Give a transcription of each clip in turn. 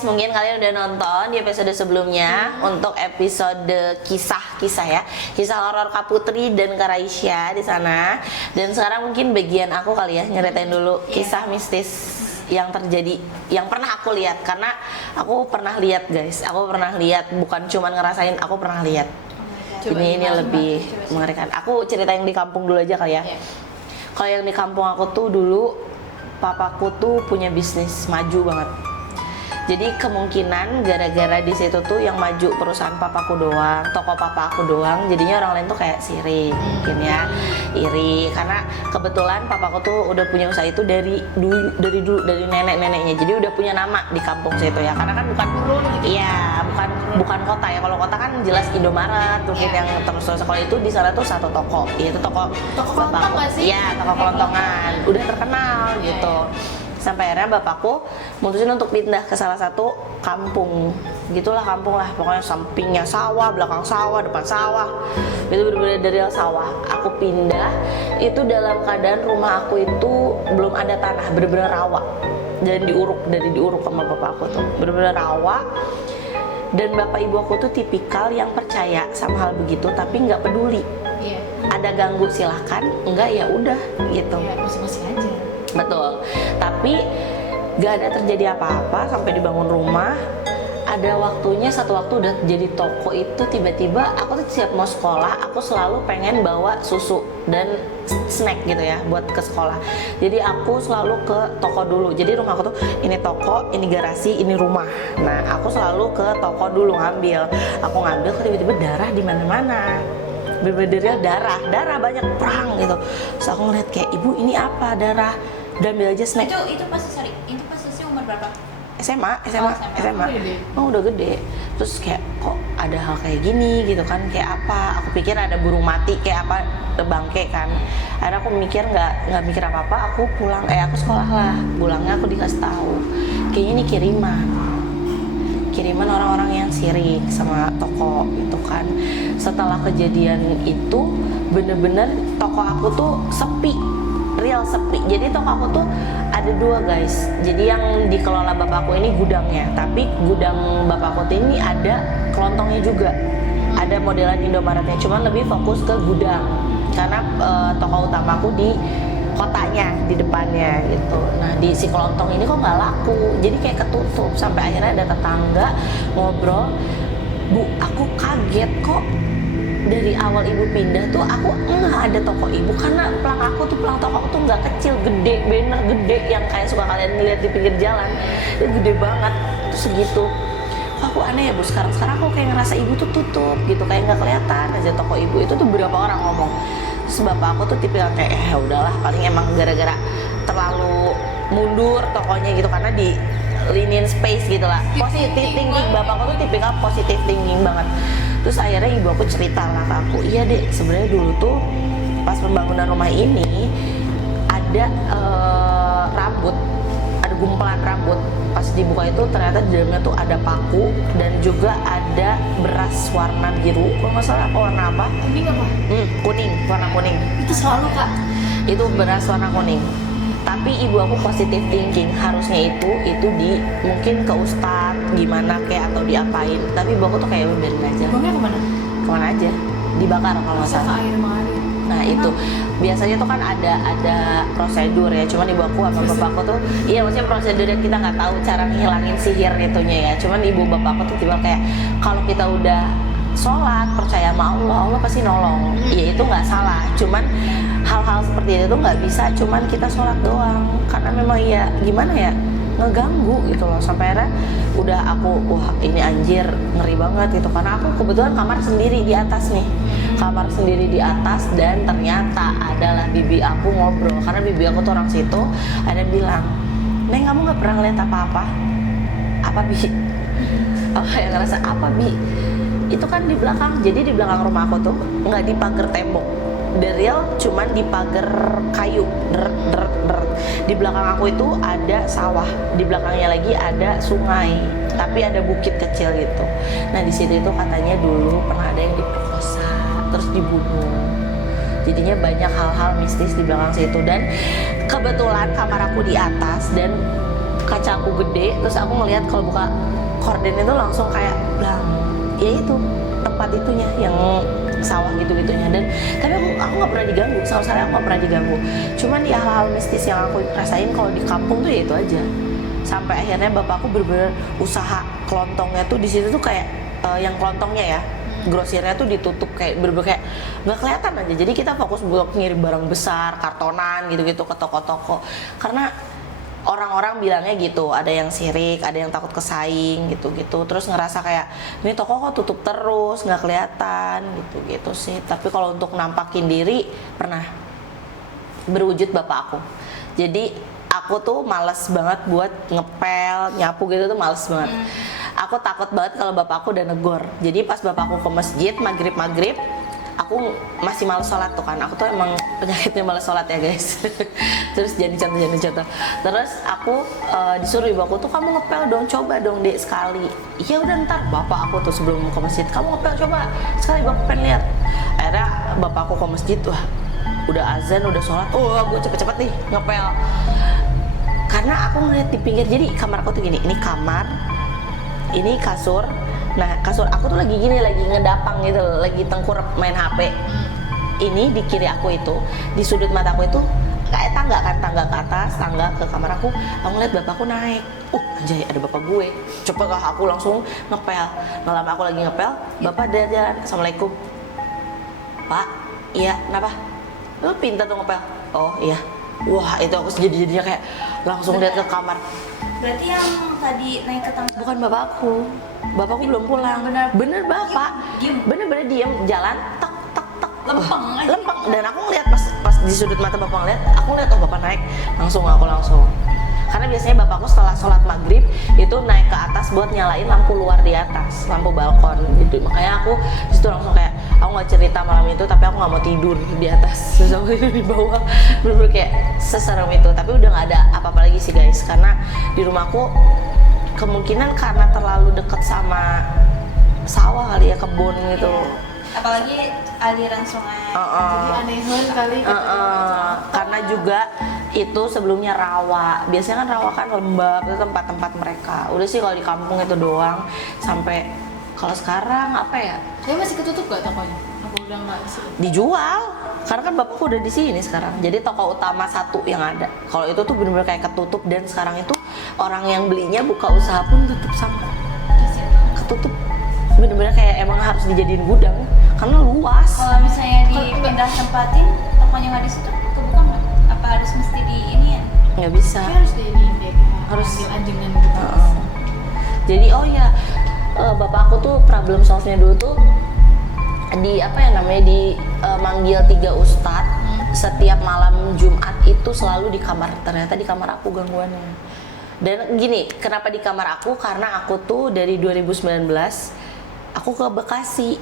guys, mungkin kalian udah nonton di episode sebelumnya untuk episode kisah-kisah ya, kisah horor Kak Putri dan Kak Raisya di sana. Dan sekarang mungkin bagian aku kali ya nyeritain dulu kisah mistis yang terjadi, yang pernah aku lihat, karena aku pernah lihat guys, aku pernah lihat, bukan cuma ngerasain, aku pernah lihat. Ini lebih mengerikan. Aku cerita yang di kampung dulu aja kali ya. Kalau yang di kampung aku tuh dulu, papaku tuh punya bisnis maju banget. Jadi kemungkinan gara-gara di situ tuh yang maju perusahaan papaku doang, toko papa aku doang, jadinya orang lain tuh kayak sirik, mungkin ya, iri. Karena kebetulan papaku tuh udah punya usaha itu dari dulu dari nenek-neneknya. Jadi udah punya nama di kampung situ ya. Karena kan bukan kota ya. Kalau kota kan jelas Indomaret, mungkin yang terus kalau itu di sana tuh satu toko, yaitu toko kelontong nggak sih? Iya, toko kelontongan. Udah terkenal gitu. Sampai akhirnya bapakku mutusin untuk pindah ke salah satu kampung, gitulah kampung lah, pokoknya sampingnya sawah, belakang sawah, depan sawah, itu bener-bener dari sawah. Aku pindah itu dalam keadaan rumah aku itu belum ada tanah, bener-bener rawa, dan diuruk sama bapakku tuh, bener-bener rawa. Dan bapak ibu aku tuh tipikal yang percaya sama hal begitu, tapi nggak peduli. Ada ganggu silahkan, enggak ya udah gitu. Masing-masing aja. Betul, tapi gak ada terjadi apa-apa sampai dibangun rumah. Ada waktunya, satu waktu udah jadi toko itu, tiba-tiba aku tuh setiap mau sekolah, aku selalu pengen bawa susu dan snack gitu ya buat ke sekolah. Jadi aku selalu ke toko dulu. Jadi rumah aku tuh ini toko, ini garasi, ini rumah. Nah aku selalu ke toko dulu ngambil. Aku ngambil, kok tiba-tiba darah di mana-mana. Bener-bener darah banyak perang gitu. Terus aku ngeliat kayak, ibu ini apa darah? Dan ambil aja snack. Itu pas usia umur berapa? SMA. Oh udah gede. Terus kayak kok ada hal kayak gini gitu kan, kayak apa? Aku pikir ada burung mati kayak apa, bangke kan. Akhirnya aku mikir nggak mikir apa-apa. Aku pulang, aku sekolah lah. Pulangnya aku dikasih tahu, kayaknya ini kiriman orang-orang yang sirik sama toko itu kan. Setelah kejadian itu bener-bener toko aku tuh sepi, real sepi. Jadi toko aku tuh ada dua guys. Jadi yang dikelola bapakku ini gudangnya, tapi gudang bapakku tuh ini ada kelontongnya juga, ada modelan Indomaretnya, cuman lebih fokus ke gudang karena toko utamaku di kotanya, di depannya gitu. Nah di si kelontong ini kok nggak laku, jadi kayak ketutup. Sampai akhirnya ada tetangga ngobrol, Bu, aku kaget kok dari awal ibu pindah tuh aku nggak ada toko ibu, karena pelang toko aku tuh nggak kecil, gede, banner gede yang kayak suka kalian lihat di pinggir jalan, itu gede banget tuh segitu. Aku aneh ya Bu, sekarang aku kayak ngerasa ibu tuh tutup gitu, kayak nggak kelihatan aja toko ibu itu tuh. Berapa orang ngomong. Terus bapak aku tuh tipikal kayak udahlah, paling emang gara-gara terlalu mundur tokonya gitu, karena di liniin space gitu lah. Positive thinking, bapak aku tuh tipikal positive thinking banget. Terus akhirnya ibu aku cerita lah ke aku, iya dek, sebenarnya dulu tuh pas pembangunan rumah ini ada rambut, ada gumpalan rambut. Pas dibuka itu ternyata di dalamnya tuh ada paku dan juga ada beras warna biru, kalau nggak salah warna apa? Kuning apa? Kuning, warna kuning. Itu selalu Kak. Itu beras warna kuning. Tapi ibu aku positive thinking, harusnya itu di mungkin ke ustadz gimana kayak atau diapain. Tapi ibu aku tuh kayak biarin aja. Buangnya kemana Aja, dibakar kalau nggak salah. Air mengalir. Nah itu biasanya tuh kan ada prosedur ya. Cuman ibu aku sama bapakku tuh, iya maksudnya prosedur yang kita nggak tahu cara ngilangin sihir itunya ya. Cuman ibu bapakku tuh tiba kayak kalau kita udah sholat percaya sama Allah pasti nolong. Ya itu nggak salah. Cuman hal-hal seperti itu tuh nggak bisa cuman kita sholat doang, karena memang ya gimana ya, ngeganggu gitu loh. Sampai akhirnya udah aku, wah ini anjir ngeri banget gitu, karena aku kebetulan kamar sendiri di atas nih, dan ternyata adalah bibi aku ngobrol, karena bibi aku tuh orang situ. Ada bilang, Neng kamu nggak pernah ngeliat apa-apa? Apa Bi? Aku kayak ngerasa apa Bi? Itu kan di belakang, jadi di belakang rumah aku tuh nggak di pagar tembok, the real cuman di pagar kayu, di belakang aku itu ada sawah, di belakangnya lagi ada sungai, tapi ada bukit kecil gitu. Nah di situ itu katanya dulu pernah ada yang diperkosa terus dibunuh. Jadinya banyak hal-hal mistis di belakang situ. Dan kebetulan kamar aku di atas dan kaca aku gede, terus aku ngelihat kalau buka korden itu langsung kayak blang, ya itu tempat itunya yang sawah gitu-gitunya. Dan tapi aku nggak pernah diganggu, sawah-sawahnya aku nggak pernah diganggu. Cuman ya hal-hal mistis yang aku rasain kalau di kampung tuh ya itu aja. Sampai akhirnya bapakku bener-bener usaha kelontongnya tuh di situ tuh kayak yang kelontongnya ya, grosirnya tuh ditutup kayak bener-bener kayak nggak kelihatan aja. Jadi kita fokus buat ngirim barang besar, kartonan gitu-gitu ke toko-toko. Karena orang-orang bilangnya gitu, ada yang sirik, ada yang takut kesaing gitu-gitu. Terus ngerasa kayak ini toko kok tutup terus, nggak kelihatan gitu-gitu sih. Tapi kalau untuk nampakin diri pernah berwujud bapak aku. Jadi aku tuh males banget buat ngepel, nyapu gitu tuh males banget. Aku takut banget kalau bapak aku udah negor. Jadi pas bapak aku ke masjid maghrib, aku masih males sholat tuh kan. Aku tuh emang penyakitnya males sholat ya guys. Terus jadi contoh. Terus aku disuruh ibu aku tuh, kamu ngepel dong, coba dong dek sekali. Iya udah ntar, bapak aku tuh sebelum ke masjid, kamu ngepel coba sekali, bapak pengen lihat. Akhirnya bapak aku ke masjid, wah udah azan, udah sholat, gue cepet-cepet nih ngepel. Karena aku ngeliat di pinggir, jadi kamar aku tuh gini, ini kamar, ini kasur. Nah kasur aku tuh lagi gini, lagi ngedapang gitu, lagi tengkurap main HP. Ini di kiri aku itu, di sudut mata aku itu kayak tangga kan, tangga ke atas, tangga ke kamar aku. Aku ngeliat bapakku naik, anjay ada bapak gue. Coba aku langsung ngepel. Nggak lama aku lagi ngepel, bapak ada jalan, assalamualaikum. Pak, iya, kenapa? Lu pintar tuh ngepel. Oh iya. Wah itu aku jadinya kayak langsung lihat ke kamar. Berarti yang tadi naik ke tangga Bukan bapakku belum pulang. Bener bapak. Bener-bener diem jalan tak lempeng aja. lempeng. Dan aku ngeliat pas di sudut mata bapak ngeliat, aku ngeliat bapak naik, langsung. Karena biasanya bapakku setelah sholat maghrib itu naik ke atas buat nyalain lampu luar di atas, lampu balkon gitu. Makanya aku disitu langsung kayak, aku nggak cerita malam itu, tapi aku nggak mau tidur di atas, terus aku tidur di bawah. Bener-bener kayak seserem itu. Tapi udah nggak ada apa-apa lagi sih guys, karena di rumahku kemungkinan karena terlalu deket sama sawah kali ya, kebun gitu. Apalagi aliran sungai. Jadi anehan kali Karena juga itu sebelumnya rawa. Biasanya kan rawa kan lembab, itu tempat-tempat mereka. Udah sih kalau di kampung itu doang. Sampai kalau sekarang apa ya? Saya masih ketutup gak tokonya? Apa udah nggak sih? Dijual. Karena kan bapakku udah di sini sekarang. Jadi toko utama satu yang ada. Kalau itu tuh bener-bener kayak ketutup, dan sekarang itu orang yang belinya buka usaha pun tutup sama. Ketutup. Bener-bener kayak emang harus dijadiin gudang karena luas. Kalau misalnya dipindah tempatin, tokonya nggak di situ, kebuka nggak? Apa harus mesti di ini ya? Nggak bisa. Tapi harus di ini deh, Harus. ambil anjingan gitu. Jadi bapak aku tuh problem solve-nya dulu tuh di manggil 3 ustadz setiap malam Jumat itu selalu di kamar. Ternyata di kamar aku gangguannya. Dan gini, kenapa di kamar aku? Karena aku tuh dari 2019 aku ke Bekasi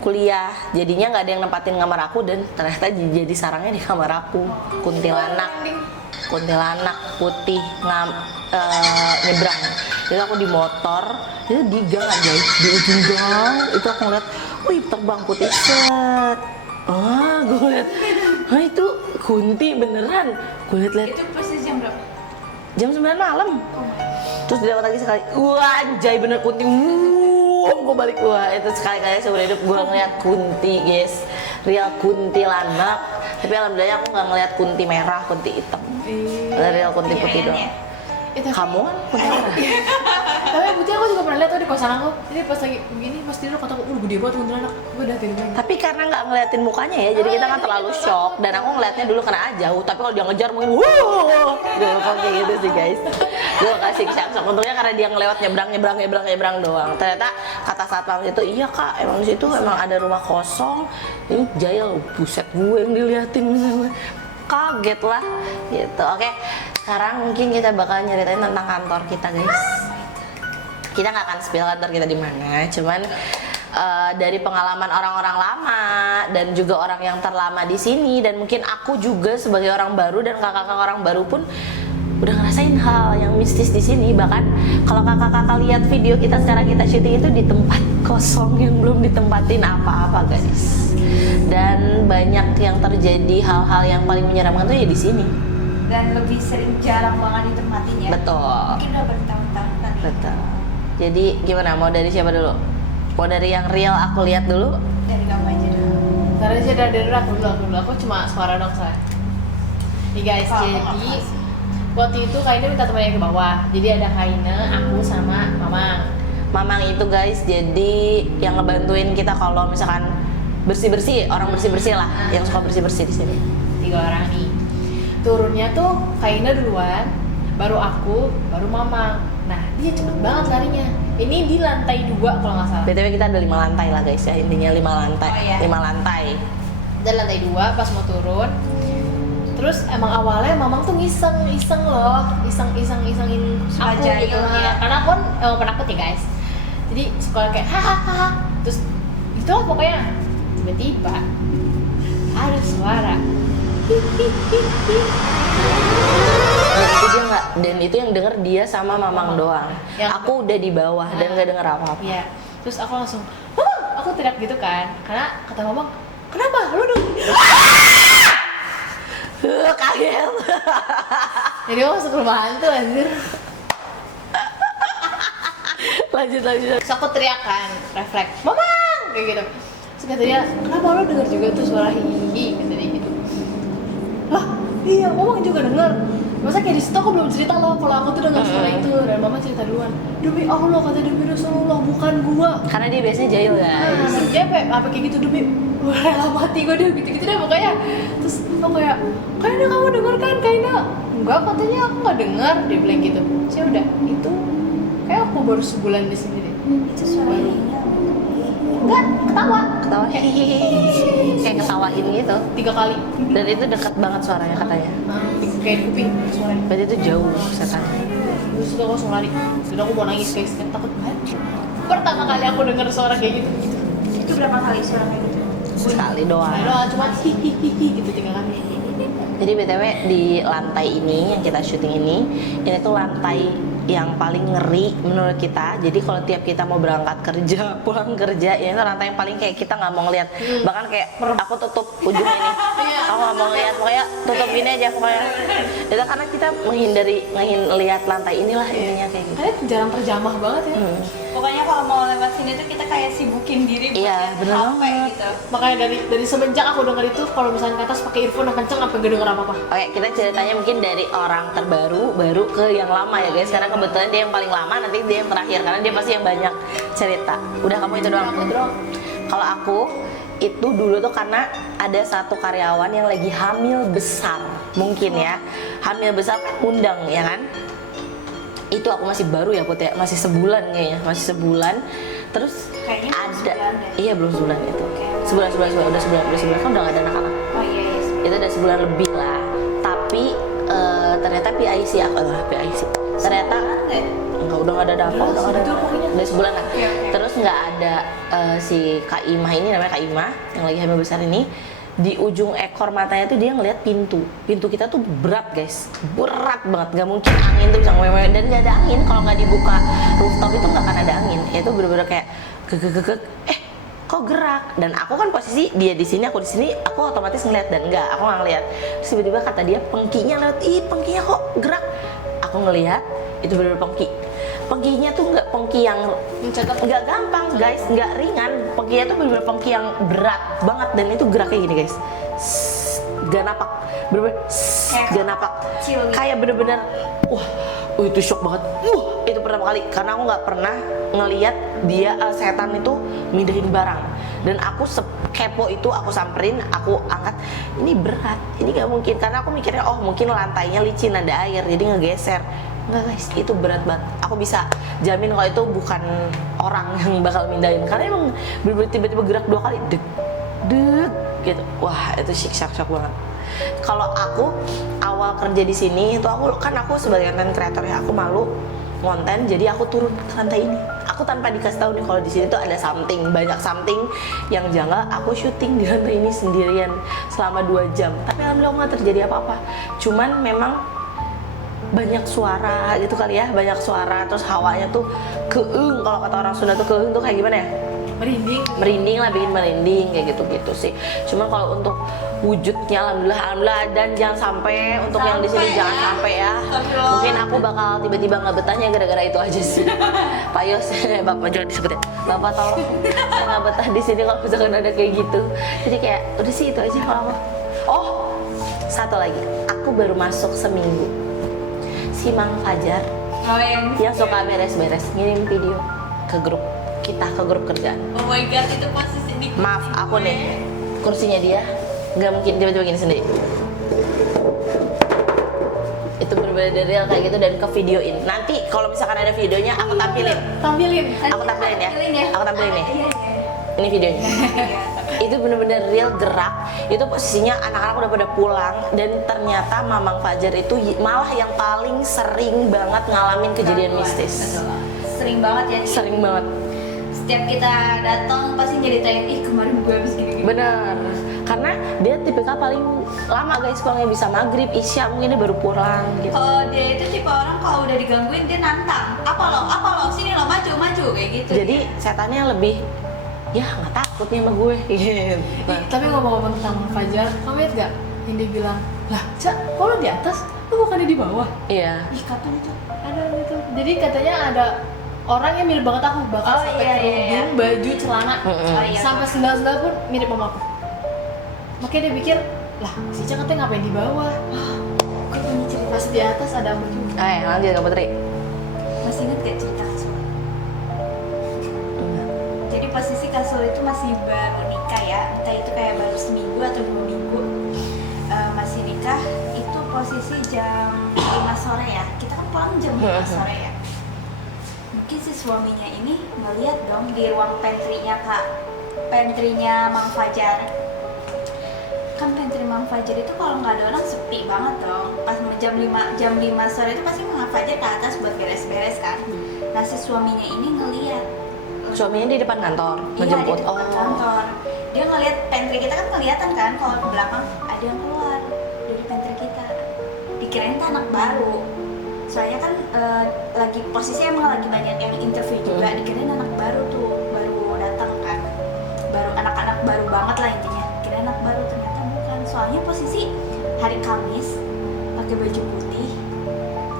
kuliah, jadinya nggak ada yang nempatin kamar aku, dan ternyata jadi sarangnya di kamar aku. Kuntilanak putih nyebrang. Jadi aku di motor, itu di gang aja, di ujung gang itu aku ngeliat, wih terbang putih set. Gue ngeliat, itu kunti beneran. Gue liat Itu persis jam berapa? jam 9 malam. Terus dilewat lagi sekali, wah anjay bener kunti. Gue balik, wah itu sekali-kali seumur hidup gue ngeliat kunti guys, real kuntilanak. Tapi alhamdulillah aku nggak ngeliat kunti merah, kunti hitam. Real kunti putih doang. Kamu kan kunti merah. Tapi putih aku juga pernah lihat tuh di kosan aku. Jadi pas lagi begini, pas tidur kataku, gede banget kuntilanak. Gue udah tidur lagi. Tapi karena nggak ngeliatin mukanya ya, jadi kita kan terlalu shock. Dan aku ngeliatnya dulu karena jauh. Tapi kalau dia ngejar mungkin, gue kayak gitu sih guys. Gue kasih shock. Untungnya karena dia ngelewat nyebrang doang. Ternyata kata satpam itu, iya kak, emang di situ emang ada rumah kosong. Ini jail, buset gue yang diliatin. Kaget lah gitu. Oke, sekarang mungkin kita bakal nyeritain tentang kantor kita guys. Kita nggak akan spill kantor kita di mana, cuman dari pengalaman orang-orang lama dan juga orang yang terlama di sini, dan mungkin aku juga sebagai orang baru dan kakak-kakak orang baru pun udah ngerasain hal yang mistis di sini. Bahkan kalau kakak-kakak lihat video kita secara kita syuting itu di tempat kosong yang belum ditempatin apa-apa guys. Dan banyak yang terjadi hal-hal yang paling menyeramkan tuh ya di sini. dan lebih sering jarang banget ditempatin ya. Betul. Mungkin udah bertahun-tahun kan ya. Betul. Jadi gimana, mau dari siapa dulu? Mau dari yang real aku lihat dulu? Dari kamu aja dulu. Karena aja dari aku dulu. Aku cuma suara dong saya. Nih guys, Oh, jadi makasih. waktu itu Kaina minta temannya ke bawah. Jadi ada Kaina, aku sama Mamang. Mamang itu guys, jadi yang ngebantuin kita kalau misalkan bersih-bersih, orang bersih-bersih lah, yang suka bersih-bersih di sini. 3 orang nih. Turunnya tuh Kaina duluan, baru aku, baru Mamang. Nah, dia cepet banget larinya. Ini di lantai 2 kalau nggak salah. BTW kita ada 5 lantai lah guys ya, intinya 5 lantai. Oh, iya. 5 lantai. Dan lantai 2 pas mau turun. Terus emang awalnya Mamang tuh iseng loh, isengin Suka aku jahil gitu lah. ya. Karena aku kan emang penakut ya guys. Jadi suka kayak hahaha. Terus itu lah pokoknya. Tiba-tiba ada suara. Dan itu yang denger dia sama Mamang doang. Yang- Aku udah di bawah dan nggak denger apa-apa. Iya. Terus aku langsung, Mamang! Aku teriak gitu kan. Karena kata Mamang, kenapa? Lu udah Kaget. jadi aku masuk rumah hantu anjir. lanjut. Terus aku teriak kan, refleks, Mamang! Kayak gitu. Terus kata dia, kenapa lo denger juga tuh suara hihi? Kata dia gitu. Lah, iya Mamang juga denger. Masa kayak di situ aku belum cerita loh kalau aku tuh dengar suara itu. Dan Mama cerita duluan. Demi Allah, kata demi Rasulullah, bukan gua. Karena dia biasanya jahil guys. Nah, dia apa kayak gitu demi rela mati gue deh gitu-gitu deh pokoknya. Terus aku kayak, Kaina kamu denger kan Kaina? Enggak, katanya aku nggak dengar. Dia bilang gitu. Saya udah itu kayak aku baru sebulan di sini deh. Itu suara Baru. ini. Enggak, ketawa. Ketawa kayak ketawain gitu. 3 kali. Dan itu dekat banget suaranya katanya. Kayak di kuping suaranya. Berarti itu jauh setan. Terus itu aku langsung lari. Dan aku mau nangis guys, kan takut banget. Pertama kali aku denger suara kayak gitu. Itu berapa kali suara kayak gitu? Sekali doang. Aduh, cuma hihihi gitu 3 kali. Jadi BTW di lantai ini yang kita syuting ini tuh lantai yang paling ngeri menurut kita. Jadi kalau tiap kita mau berangkat kerja, pulang kerja, ini tuh lantai yang paling kayak kita nggak mau ngeliat. Bahkan kayak aku tutup ujung ini. Aku nggak mau ngeliat, pokoknya tutup ini aja pokoknya. Itu karena kita menghindari lihat lantai inilah ininya kayak gitu. Kalian jarang terjamah banget ya. Pokoknya kalau mau lewat sini tuh kita kayak sibukin diri buat Iya, lihat bener HP banget. gitu. Makanya dari semenjak aku denger itu kalau misalnya ke atas pakai earphone yang kenceng apa gak denger apa-apa. Oke, kita ceritanya mungkin dari orang terbaru baru ke yang lama ya guys. Karena kebetulan dia yang paling lama, nanti dia yang terakhir karena dia pasti yang banyak cerita. Udah kamu itu doang. Aku doang. Kalau aku itu dulu tuh karena ada satu karyawan yang lagi hamil besar, mungkin ya hamil besar undang ya kan. Itu aku masih baru ya Put ya, masih sebulan kayaknya, masih sebulan. Terus Kayaknya belum ada, sebulan deh. iya belum sebulan itu, Oke. sebulan udah sebulan kan udah gak ada anak-anak. Oh iya iya. Itu udah sebulan lebih lah. Tapi ternyata PIC aku PIC. Ternyata enggak, udah gak ada apa, udah gak ada. segitu pokoknya. Udah sebulan lah. Oke, oke. Terus nggak ada si Kak Imah ini, namanya Kak Imah yang lagi hamil besar ini. Di ujung ekor matanya tuh dia ngeliat pintu kita tuh berat guys, berat banget, nggak mungkin angin tuh bisa ngewewe, dan nggak ada angin kalau nggak dibuka rooftop itu nggak akan ada angin. Itu bener-bener kayak gegek kok gerak, dan aku kan posisi dia di sini, aku di sini, aku otomatis ngeliat, dan enggak, aku nggak ngeliat. Terus tiba-tiba kata dia pengkinya lewat, pengkinya kok gerak, aku ngeliat itu bener-bener pengkinya tuh nggak pengki yang nggak gampang guys, nggak ringan. Pengkinya tuh bener-bener pengki yang berat banget, dan itu geraknya gini guys, gak napak, bener-bener gak napak, Kecil gitu. kayak bener-bener wah itu shock banget. Itu pertama kali karena aku nggak pernah ngelihat dia setan itu mindahin barang, dan aku kepo itu, aku samperin, aku angkat, ini berat, ini nggak mungkin, karena aku mikirnya oh mungkin lantainya licin ada air jadi ngegeser. Enggak guys, itu berat banget. Aku bisa jamin kalau itu bukan orang yang bakal mindahin, karena emang bener-bener tiba-tiba gerak 2 kali, deg gitu. Wah itu shock banget. Kalau aku awal kerja di sini itu aku sebagai content creator ya, aku malu konten, jadi aku turun ke lantai ini. Aku tanpa dikasih tahu nih kalau di sini tuh ada banyak something yang janggal. Aku syuting di lantai ini sendirian selama 2 jam. Tapi alhamdulillah nggak terjadi apa-apa. Cuman memang banyak suara gitu kali ya, banyak suara, terus hawanya tuh keung, kalau kata orang Sunda tuh keung tuh kayak gimana ya? merinding. Lah, bikin merinding kayak gitu-gitu sih. Cuma kalau untuk wujudnya alhamdulillah, dan jangan sampai untuk yang di sini jangan sampai ya. Mungkin aku bakal tiba-tiba nggak betahnya gara-gara itu aja sih. Pak Yos, Bapak jangan disebutin. Bapak tolong, saya nggak betah di sini kalau misalkan ada kayak gitu. Jadi kayak udah sih itu aja kalau aku. Oh, satu lagi, aku baru masuk seminggu. Si Mang Fajar Oh yang suka beres-beres ngirim video ke grup kita, ke grup kerjaan. Oh my god, itu posisi di Maaf, aku nih kursinya dia nggak mungkin tiba-tiba gini sendiri. Itu berbeda real kayak gitu dan ke videoin. Nanti kalau misalkan ada videonya aku tampilin. Aku tampilin ya. Aku tampilin nih. Ini videonya. Itu bener-bener real gerak. Itu posisinya anak-anak udah pada pulang dan ternyata Mamang Fajar itu malah yang paling sering banget ngalamin kejadian mistis. Sering banget ya. Sering banget. Setiap kita datang pasti nyeritain, ih kemarin gue habis gini-gini. Bener, karena dia tipikal paling lama guys, pulangnya bisa maghrib, isya, mungkin dia baru pulang gitu. Kalau dia itu tipe orang kalau udah digangguin dia nantang. Apa lo, sini lo, maju kayak gitu. Jadi setannya lebih, ya nggak takut nih sama gue gitu. Tapi ngomong-ngomong tentang Mang Fajar, kamu lihat gak yang dia bilang, lah Cak, kok lo di atas, lo bukannya di bawah? Iya. Ih kapan itu? Ada gitu. Jadi katanya ada orang yang mirip banget aku, bahkan Oh, sampai iya, kerudung, iya. baju, celana, Oh, iya. sampai sendal-sendal pun mirip sama aku. Makanya dia pikir, lah si Cak katanya ngapain di bawah? Gue punya cerita. Pas di atas ada aku juga. Ayo lanjut Kak Putri. Masih inget gak cerita Kasul? Jadi posisi Kasul itu masih baru nikah ya, entah itu kayak baru seminggu atau 2 minggu. Masih nikah, itu posisi jam 5 sore ya. Kita kan pulang jam 5 sore ya. Mungkin si suaminya ini ngeliat dong di ruang pantry-nya Mang Fajar. Kan pantry Mang Fajar itu kalau nggak ada orang sepi banget dong. Pas jam 5 sore itu pasti Mang Fajar ke atas buat beres-beres kan. Nah si suaminya ini ngeliat. Suaminya di depan kantor, Iya, menjemput. di depan kantor. Dia ngeliat pantry kita kan kelihatan kan kalau ke belakang ada yang keluar dari pantry kita. Dikirain tuh anak baru. Soalnya kan lagi posisinya emang lagi banyak yang interview juga. Dikirain anak baru tuh, baru datang kan. Baru anak-anak baru banget lah intinya. Kirain anak baru, ternyata bukan. Soalnya posisi hari Kamis pakai baju putih,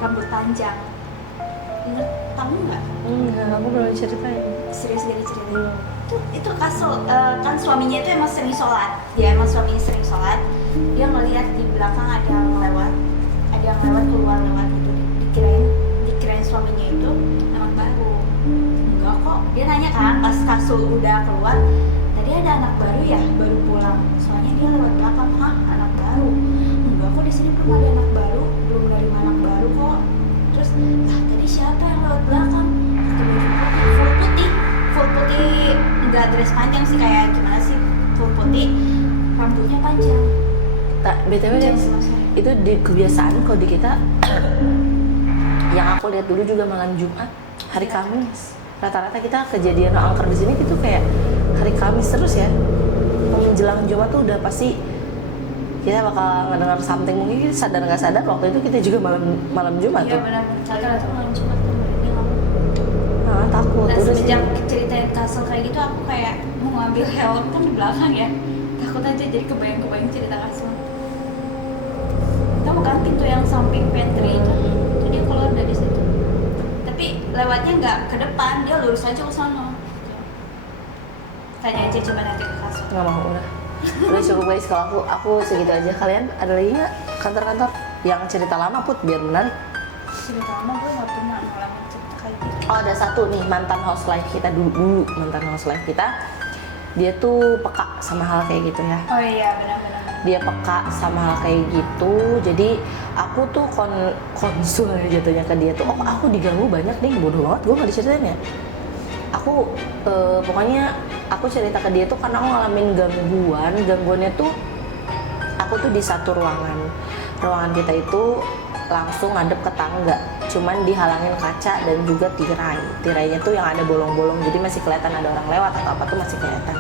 rambut panjang. Ingat tamu nggak? Enggak, aku belum ceritain. Serius gak diceritain? Itu Kasul, kan suaminya itu emang sering sholat. Dia emang suaminya sering sholat. Dia ngelihat di belakang ada yang lewat keluar lewat gitu. Dikirain suaminya itu anak baru. Enggak kok. Dia nanya kan pas Kasul udah keluar, tadi ada anak baru ya, baru pulang. Soalnya dia lewat belakang, hah anak baru? Enggak kok, di sini belum ada anak baru, belum menerima anak baru kok. Terus, tadi siapa yang lewat belakang? Pakai baju putih, full putih, enggak dress panjang sih, kayak gimana sih, full putih, rambutnya panjang. BTW guys, itu di kebiasaan kalau di kita yang aku lihat dulu juga malam Jumat, hari Kamis. Rata-rata kita kejadian angker di sini itu kayak hari Kamis terus ya. Menjelang Jumat tuh udah pasti kita bakal ngedengar something, mungkin sadar nggak sadar waktu itu kita juga malam Jumat Iya tuh. benar-benar. Rata-rata malam Jumat tuh merinding aku. Nah, takut. Nah Udah sih. semenjak ceritain Kasul kayak gitu, aku kayak mau ngambil helm kan di belakang ya. Takut aja jadi kebayang-kebayang cerita Kasul. Kita mau ganti tuh yang samping pantry itu dia keluar dari situ. Tapi lewatnya nggak ke depan, dia lurus aja ke sana. Tanya aja coba nanti ke Kasul. Nggak mau udah. Udah cukup guys, kalau aku segitu aja. Kalian ada lagi nggak kantor-kantor yang cerita lama Put biar menarik? Cerita lama gue nggak pernah ngalamin cerita kayak gitu. Oh ada satu nih, mantan housewife kita dulu mantan housewife kita, dia tuh peka sama hal kayak gitu ya. Oh iya benar-benar. Dia peka sama hal kayak gitu, jadi aku tuh konsul jatuhnya ke dia tuh, oh aku diganggu banyak nih, bodoh banget gue nggak diceritain ya. Aku pokoknya aku cerita ke dia tuh karena aku ngalamin gangguannya tuh, aku tuh di satu ruangan kita itu langsung ngadep ke tangga, cuman dihalangin kaca dan juga tirainya tuh yang ada bolong-bolong, jadi masih kelihatan ada orang lewat atau apa tuh masih kelihatan.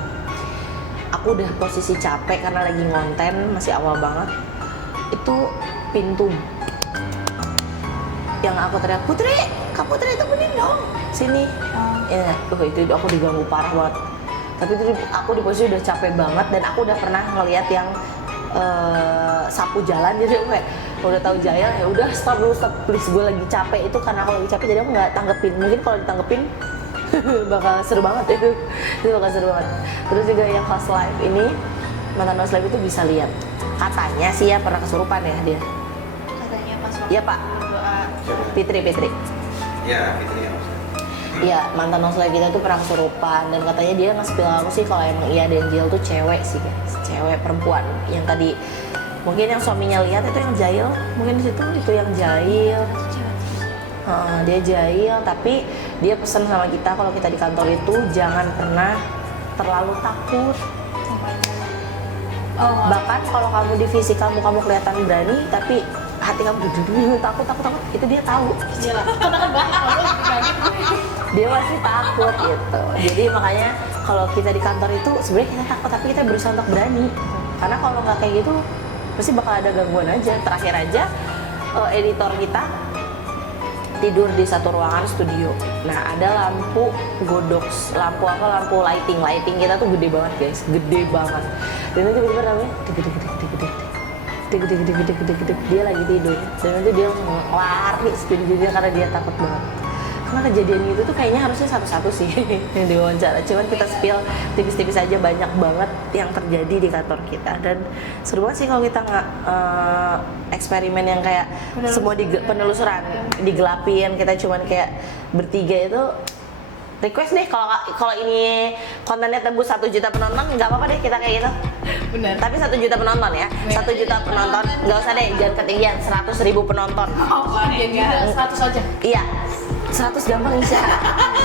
Aku udah posisi capek karena lagi ngonten, masih awal banget. Itu pintu yang aku teriak, Putri, Kak Putri temenin dong, sini. Ya, itu aku diganggu parah banget. Tapi itu aku di posisi udah capek banget dan aku udah pernah ngeliat yang sapu jalan, jadi aku kayak udah tahu jaya ya udah stop dulu, stop please, gue lagi capek. Itu karena aku lagi capek jadi aku nggak tanggepin. Mungkin kalau ditanggepin bakal seru banget itu bakal seru banget. Terus juga yang House Live ini, mantan House Live itu bisa lihat, katanya sih ya pernah kesurupan ya dia. Katanya pas waktu Iya Pak, berdoa. Fitri. Ya, Fitri ya. Iya, mantan House Live kita tuh pernah kesurupan dan katanya dia nge-spill aku sih kalau emang iya Angel tuh cewek sih guys, cewek perempuan yang tadi mungkin yang suaminya lihat itu yang jahil, mungkin di situ itu yang jahil. Dia jahil, tapi dia pesan sama kita kalau kita di kantor itu jangan pernah terlalu takut. Oh, Bahkan kalau kamu di fisik kamu kelihatan berani, tapi hati kamu takut, itu dia tahu. Iyalah, karena kan banyak orang kaget. Dia masih takut gitu. Jadi makanya kalau kita di kantor itu sebenarnya kita takut, tapi kita berusaha untuk berani. Karena kalau nggak kayak gitu, pasti bakal ada gangguan aja. Terakhir aja editor kita tidur di satu ruangan studio. Nah ada lampu godox, lampu lighting kita tuh gede banget guys, gede banget. Dan itu tiba-tiba namanya deg, dia lagi tidur. Dan itu dia langsung lari sendiri karena dia takut banget. Karena kejadian itu tuh kayaknya harusnya satu-satu sih yang diwawancara. Cuman kita spill tipis-tipis aja, banyak banget yang terjadi di kantor kita. Dan seru banget sih kalau kita nggak eksperimen yang kayak semua penelusuran digelapin. Kita cuman kayak bertiga itu request deh kalau ini kontennya tembus 1 juta penonton, nggak apa-apa deh kita kayak gitu. Bener. Tapi 1 juta penonton ya, 1 juta penonton, nggak usah deh, jangan ketinggian, 100.000 penonton. Oh, dia 100 aja. Iya, 100 gampang Isya.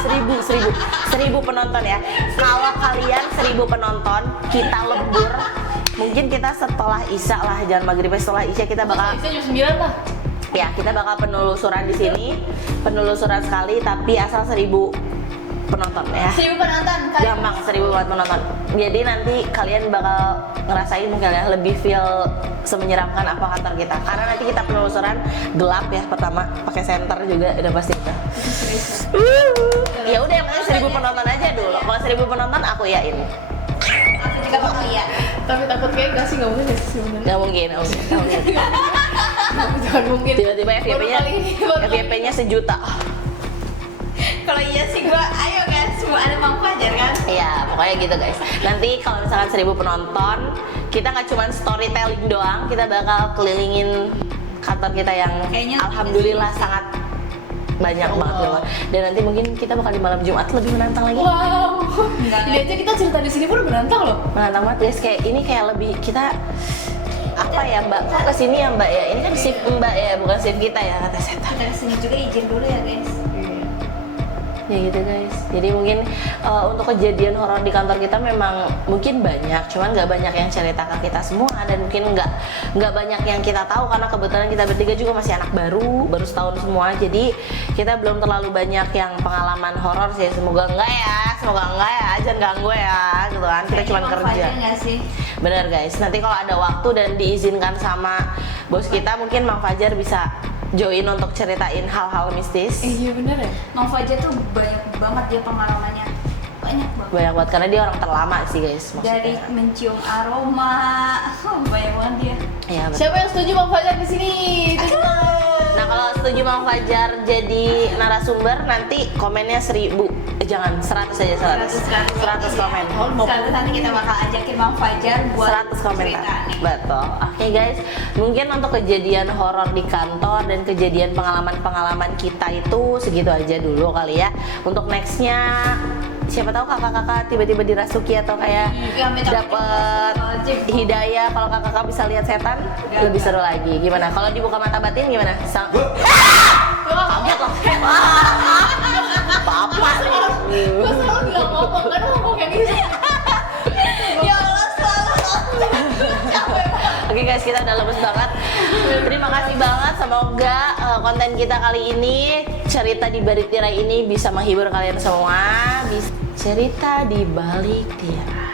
1000 penonton ya. Kalau kalian 1000 penonton, kita lembur. Mungkin kita setelah Isya lah, jangan maghrib, setelah Isya kita bakal Bisa jam 9 lah. ya kita bakal penelusuran di sini, penelusuran sekali tapi asal 1000 penonton ya. 1000 penonton. Gampang, 1000 buat penonton. Jadi nanti kalian bakal ngerasain mungkin ya lebih feel semenyeramkan apa kantor kita. Karena nanti kita penelusuran gelap ya, pertama pakai senter juga udah pasti udah. Ya udah yang penting 1000 penonton aja dulu. Kalau 1000 penonton aku yain. aku juga bakal lihat. Tapi takut kayak nggak sih, nggak mungkin ya sih sebenarnya. Nggak mungkin. Jangan mungkin. Tiba-tiba FYP-nya sejuta. Kalau iya sih gua, ayo guys, semua ada Mang Fajar kan? Iya, pokoknya gitu guys. Nanti kalau misalkan 1000 penonton, kita nggak cuma storytelling doang, kita bakal kelilingin kantor kita yang Kayaknya alhamdulillah sangat banyak banget loh. Dan nanti mungkin kita bakal di malam Jumat lebih menantang lagi. Wow. Enggak, Ini aja kita cerita di sini pun menantang loh. Menantang banget guys, kayak ini kayak lebih kita apa ya Mbak? Kok kesini ya Mbak ya? Ini kan shift Mbak ya, bukan shift kita ya, kata setan. Kita kesini juga izin dulu ya guys. Ya gitu guys. Jadi mungkin untuk kejadian horor di kantor kita memang mungkin banyak, cuman nggak banyak yang cerita ke kita semua dan mungkin nggak banyak yang kita tahu karena kebetulan kita bertiga juga masih anak baru setahun semua. Jadi kita belum terlalu banyak yang pengalaman horor sih. Semoga enggak ya, jangan ganggu ya, gitu kan. Kita cuma Mang kerja. Fajar nggak sih? Bener guys. Nanti kalau ada waktu dan diizinkan sama bos kita, mungkin Mang Fajar bisa join untuk ceritain hal-hal mistis. Iya bener ya. Mang Fajar tuh banyak banget dia pengalamannya, banyak banget. Banyak banget karena dia orang terlama sih guys. Maksudnya. Dari mencium aroma, banyak banget dia. Ya, betul. Siapa yang setuju Bang Fajar di sini? Nah kalau setuju Mang Fajar jadi narasumber nanti komennya 1000, jangan 100 aja 100 komen. Sekarang nanti kita bakal ajakin Mang Fajar buat 100 komentar. cerita nih. Betul. Oke guys, mungkin untuk kejadian horor di kantor dan kejadian pengalaman kita itu segitu aja dulu kali ya. Untuk nextnya siapa tahu kakak-kakak tiba-tiba dirasuki atau kayak Iya, dapet hidayah kalau kakak-kakak bisa lihat setan lebih seru lagi. Gimana? Kalau dibuka mata batin gimana? Kaget loh. Apa nih? Gue selalu bilang ngomong, kan ngomong kayak gitu. Ya Allah, selalu capek banget. Oke guys, kita udah lemes banget. Terima kasih banget. Semoga konten kita kali ini, cerita di balik tirai ini bisa menghibur kalian semua. Cerita di balik tirai.